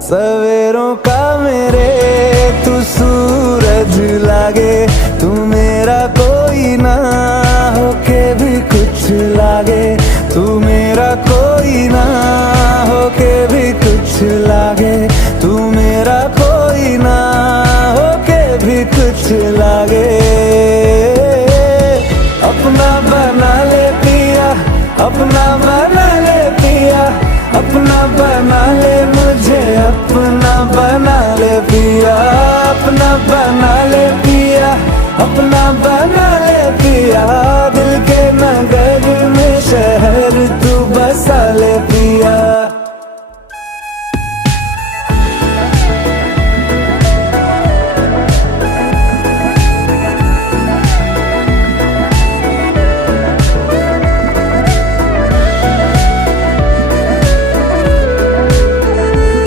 सवेरों का मेरे तू सूरज लागे, तू मेरा कोई ना होके भी कुछ लागे, तू मेरा कोई ना होके भी कुछ लागे, तू